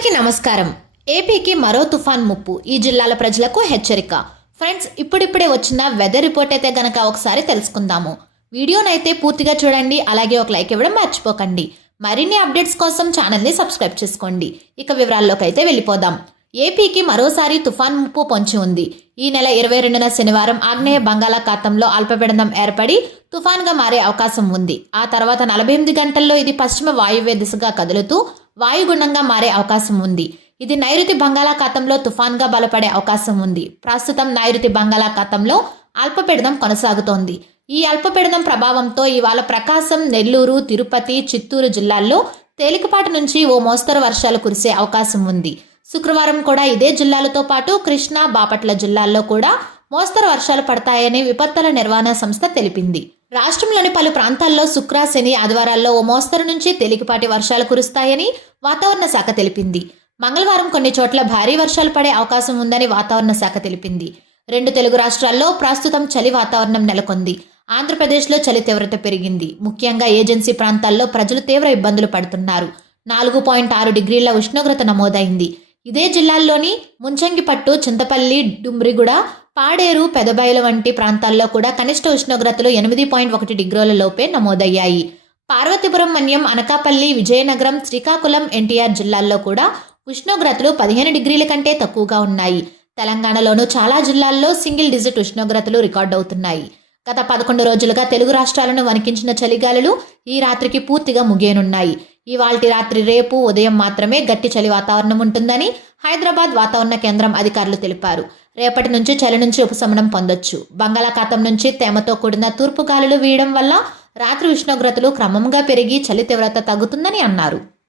అందరికీ నమస్కారం. ఏపీకి మరో తుఫాన్ ముప్పు. ఈ జిల్లాల ప్రజలకు హెచ్చరిక. ఫ్రెండ్స్ ఇప్పుడిప్పుడే వచ్చిన వెదర్ రిపోర్ట్ అయితే గనక ఒకసారి తెలుసుకుందాము. వీడియోనైతే పూర్తిగా చూడండి అలాగే ఒక లైక్ ఇవ్వడం మర్చిపోకండి. మరిన్ని అప్డేట్స్ కోసం ఛానల్ని సబ్స్క్రైబ్ చేసుకోండి. ఇక వివరాల్లోకి అయితే వెళ్ళిపోదాం. ఏపీకి మరోసారి తుఫాన్ ముప్పు పొంచి ఉంది. ఈ నెల ఇరవై రెండున శనివారం ఆగ్నేయ బంగాళాఖాతంలో అల్పపీడనం ఏర్పడి తుఫాన్గా మారే అవకాశం ఉంది. ఆ తర్వాత నలభై ఎనిమిది గంటల్లో ఇది పశ్చిమ వాయువ్య దిశగా కదులుతూ వాయుగుండంగా మారే అవకాశం ఉంది. ఇది నైరుతి బంగాళాఖాతంలో తుఫాన్గా బలపడే అవకాశం ఉంది. ప్రస్తుతం నైరుతి బంగాళాఖాతంలో అల్పపీడనం కొనసాగుతోంది. ఈ అల్పపీడనం ప్రభావంతో ఇవాళ ప్రకాశం నెల్లూరు తిరుపతి చిత్తూరు జిల్లాల్లో తేలికపాటి నుంచి ఓ మోస్తరు వర్షాలు కురిసే అవకాశం ఉంది. శుక్రవారం కూడా ఇదే జిల్లాలతో పాటు కృష్ణా బాపట్ల జిల్లాల్లో కూడా మోస్తరు వర్షాలు పడతాయని విపత్తుల నిర్వహణ సంస్థ తెలిపింది. రాష్ట్రంలోని పలు ప్రాంతాల్లో శుక్ర శని ఆదివారాల్లో ఓ మోస్తరు నుంచి తేలికపాటి వర్షాలు కురుస్తాయని వాతావరణ శాఖ తెలిపింది. మంగళవారం కొన్ని చోట్ల భారీ వర్షాలు పడే అవకాశం ఉందని వాతావరణ శాఖ తెలిపింది. రెండు తెలుగు రాష్ట్రాల్లో ప్రస్తుతం చలి వాతావరణం నెలకొంది. ఆంధ్రప్రదేశ్లో చలి తీవ్రత పెరిగింది. ముఖ్యంగా ఏజెన్సీ ప్రాంతాల్లో ప్రజలు తీవ్ర ఇబ్బందులు పడుతున్నారు. నాలుగు పాయింట్ ఆరు డిగ్రీల ఉష్ణోగ్రత నమోదైంది. ఇదే జిల్లాల్లోని ముంచంగిపట్టు చింతపల్లి డుమ్రిగూడ పాడేరు పెదబయలు వంటి ప్రాంతాల్లో కూడా కనిష్ట ఉష్ణోగ్రతలు ఎనిమిది పాయింట్ ఒకటి డిగ్రీల లోపే నమోదయ్యాయి. పార్వతీపురం మన్యం అనకాపల్లి విజయనగరం శ్రీకాకుళం ఎన్టీఆర్ జిల్లాల్లో కూడా ఉష్ణోగ్రతలు పదిహేను డిగ్రీల కంటే తక్కువగా ఉన్నాయి. తెలంగాణలోనూ చాలా జిల్లాల్లో సింగిల్ డిజిట్ ఉష్ణోగ్రతలు రికార్డ్ అవుతున్నాయి. గత పదకొండు రోజులుగా తెలుగు రాష్ట్రాలను వణికించిన చలిగాలులు ఈ రాత్రికి పూర్తిగా ముగియనున్నాయి. ఇవాల్టి రాత్రి రేపు ఉదయం మాత్రమే గట్టి చలి వాతావరణం ఉంటుందని హైదరాబాద్ వాతావరణ కేంద్రం అధికారులు తెలిపారు. రేపటి నుంచి చలి నుంచి ఉపశమనం పొందొచ్చు. బంగాళాఖాతం నుంచి తేమతో కూడిన తూర్పు గాలులు వీయడం వల్ల రాత్రి ఉష్ణోగ్రతలు క్రమంగా పెరిగి చలి తీవ్రత తగ్గుతుందని అన్నారు.